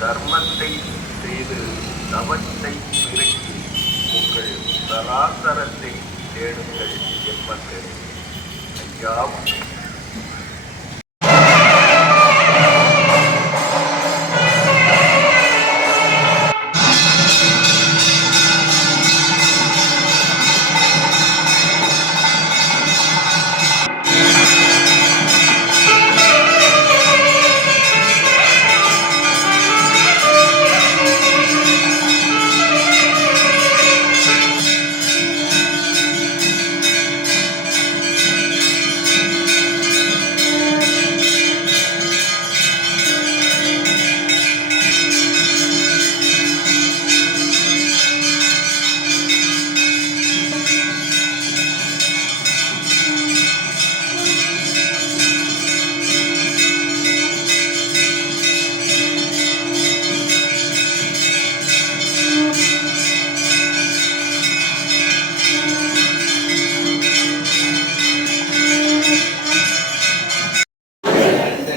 தர்மத்தை செய்து தவத்தை பெருக்கி உங்கள் சராசரத்தை தேடுங்கள் என்பது ஐயாவும்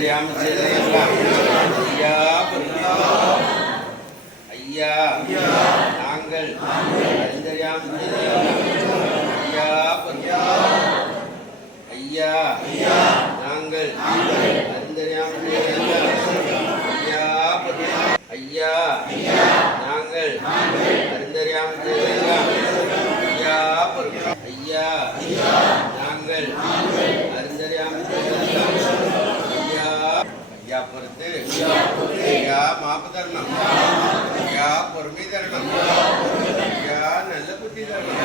நாங்கள் ஐயா நாங்கள் ஐயா நாங்கள் ஐயா நாங்கள் ஐயா பொறுத்து ஐயா மாப்பு தரணும் ஐயா பொறுமை தரணும் ஐயா நல்ல புத்தி தரணும்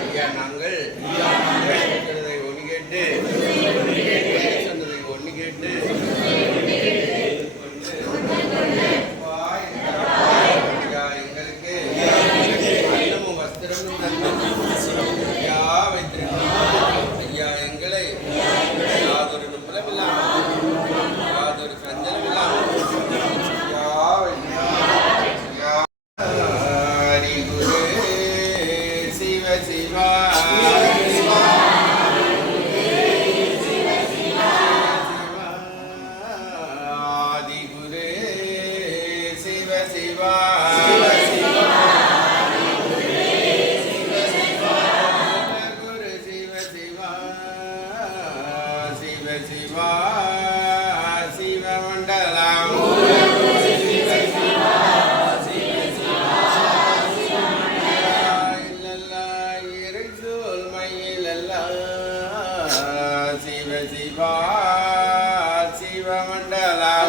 ஐயா நாங்கள் சொன்னதை ஒன்று கேட்டு சொன்னதை ஒன்று கேட்டு ஐயா எங்களுக்கு அன்னமும் வஸ்திரமும் தரணும் ஐயா வைத்திருக்கணும் ஐயா எங்களை யாதொரு நும்பலம் இல்லாமல் யாதொரு சஞ்சலம் இல்லாமல் Mandala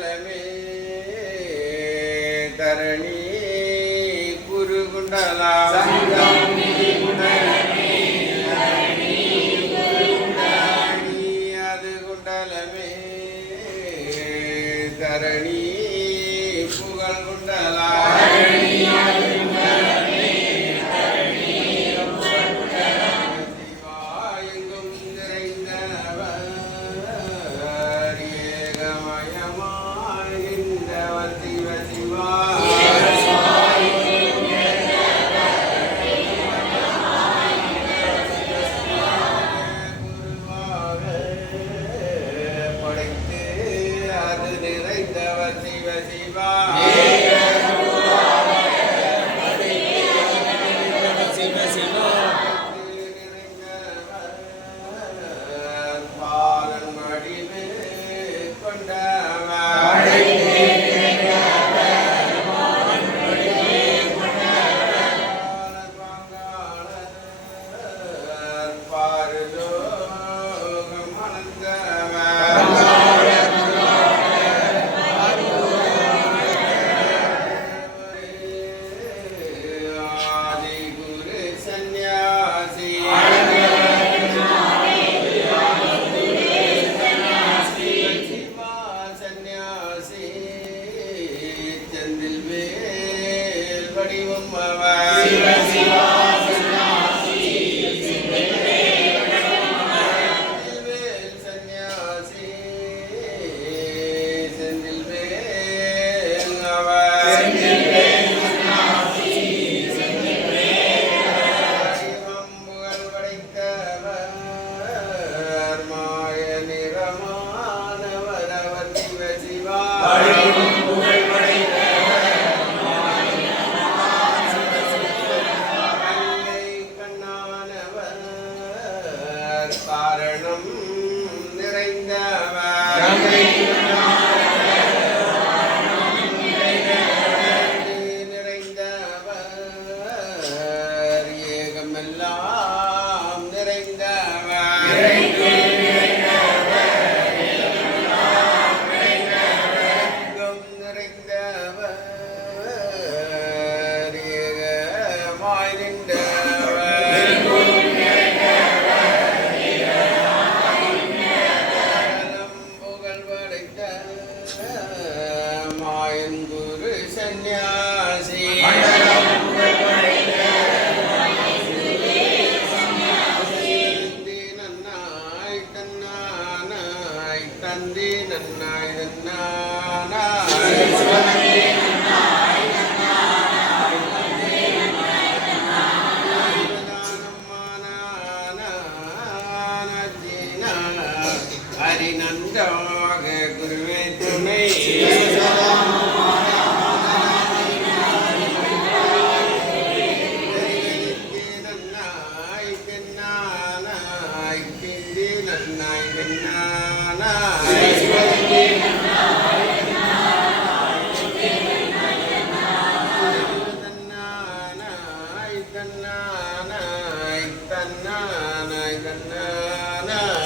குண்டலமே தரணி குருகுண்டலா அது குண்டலமே தரணி புகழ் குண்டலா சிவாயெங்கும் நிறைந்தவர் ஏகமயமாகின்றவர் சிவ சிவா குருவாக படைத்து அது நிறைந்தவர் சிவ சிவா பாலன் மடிவு கொண்டவர் பாருலோகம் மணந்தவர் ஆதி குரு சந்நியாசி சிவா சந்நியாசி செந்தில் வேல் வடிவம் அவர் வேல் சந்நியாசி செந்தில் வேல் அவர் புகழ் படைத்தவர் மாய நிறமானவர் அவர் சிவ சிவா வெள்ளை கண்ணானவர் காரணம் நிறைந்தவர் நிறைந்தவர் ஏகமெல்லாம் நிறைந்தவர் எங்கும் நிறைந்தவர் ஏகமாய் நின்றவர் புகழ் படைத்த மாயன் குரு சந்நியாசி தந்தி நன்னாய் தன்னானாய் தந்தி நன்னாய் நன்னானாய் ஹரிநந்தாக குருவே துணை நன்னாய் தென்னானாய் திந்தி நன்னாய் தென்னானாய் தன்னானாய் தன்னானாய் தன்னானாய் தன்னானாய்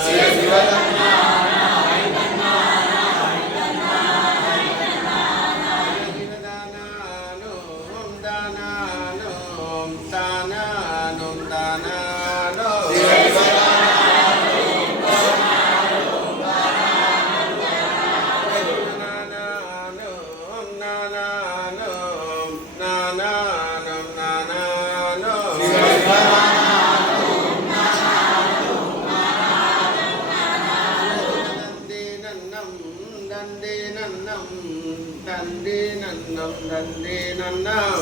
தானானோம் தானானோம் தானானோம் தானானோம் நானானோம் நானானோம் நானானோம் தந்தே நன்னம் தந்தே நன்னம் தந்தே நன்னம் தந்தே நன்னம்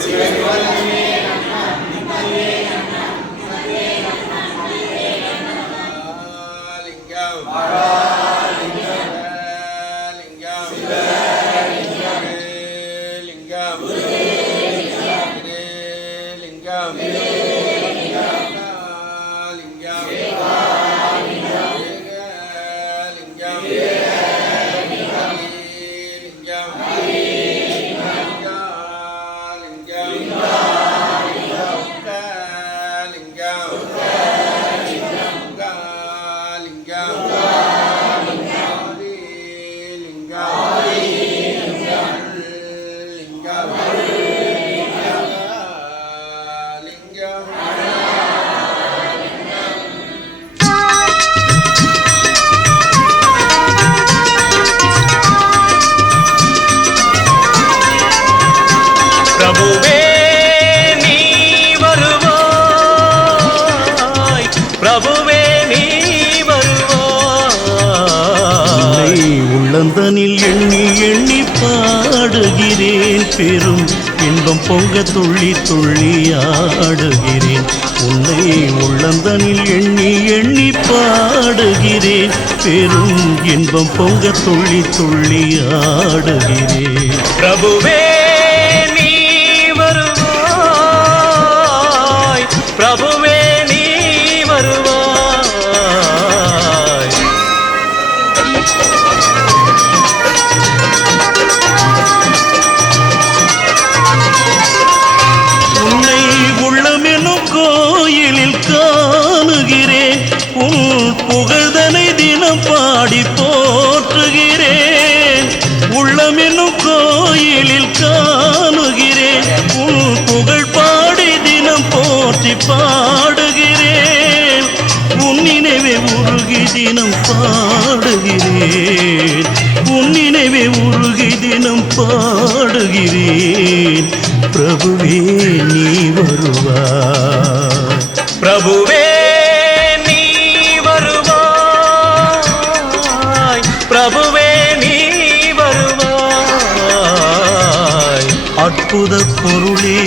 லிங்கம் லிங்கம் லிங்கம் லிங்கம் லிங்கம் உள்ளந்தனில் எண்ணி எண்ணி பாடுகிறேன், பெரும் இன்பம் பொங்க துள்ளி துள்ளி ஆடுகிறேன். உன்னை உள்ளந்தனில் எண்ணி எண்ணி பாடுகிறேன், பெரும் இன்பம் பொங்க துள்ளி துள்ளி ஆடுகிறேன். பிரபுவே நீ வருவாய், பிரபுவே நீ வருவாய். உன்னை உள்ளமெனும் கோயிலில் காணுகிறேன், உன் புகழ்தனை தினம் பாடி போற்றுகிறேன். உள்ளமெனும் கோயிலில் காணுகிறேன், உன் புகழ் பாடி தினம் போற்றி பாடுகிறேன். உன் நினைவே உருகி தினம் பாடுகிறேன், உன் நினைவே உருகி தினம் பாடுகிறேன். பிரபுவே நீ வருவாய், பிரபுவே நீ வருவாய், பிரபுவே நீ வருவாய். அற்புத பொருளே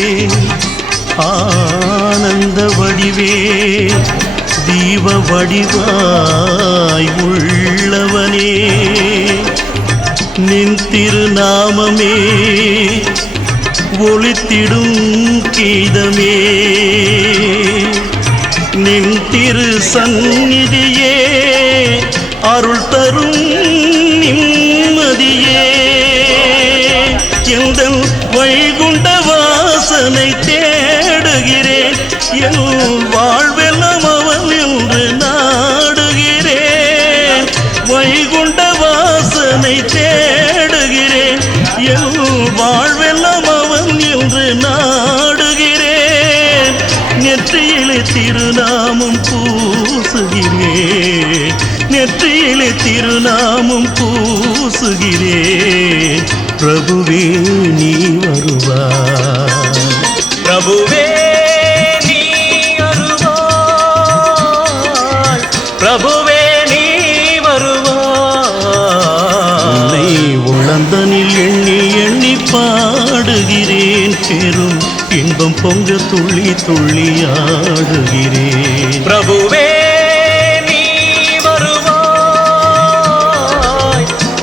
ஆனந்த வடிவே, தீப வடிவாய் உள்ளவனே, நின் திருநாமமே ஒளித்திடும் கீதமே, நின் திரு சந்நிதியே அருள் தரும் நிம்மதியே. எந்தன் வைகுண்ட வாசனை தேடுகிறேன், என் வாழ்வெல்லாம் அவன் என்று நாடுகிறேன். வைகுண்ட வாசனை தேடுகிறேன், என் வாழ்வெல்லாம் அவன் என்று நாடுகிறேன். நெற்றியிலே திருநாமம் பூசுகிறேன், நெற்றியிலே திருநாமம் பூசுகிறேன். பிரபுவே நீ வருவாய், பிரபுவே நீ வருவாய், பிரபுவே நீ வருவாய். உன்னை உள்ளந்தனில் எண்ணி எண்ணி பாடுகிறேன், பெரும் இன்பம் பொங்க துள்ளி துள்ளி ஆடுகிறேன். பிரபுவே நீ வருவாய்,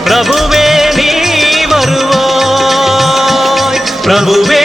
பிரபுவே நீ வருவாய், பிரபுவே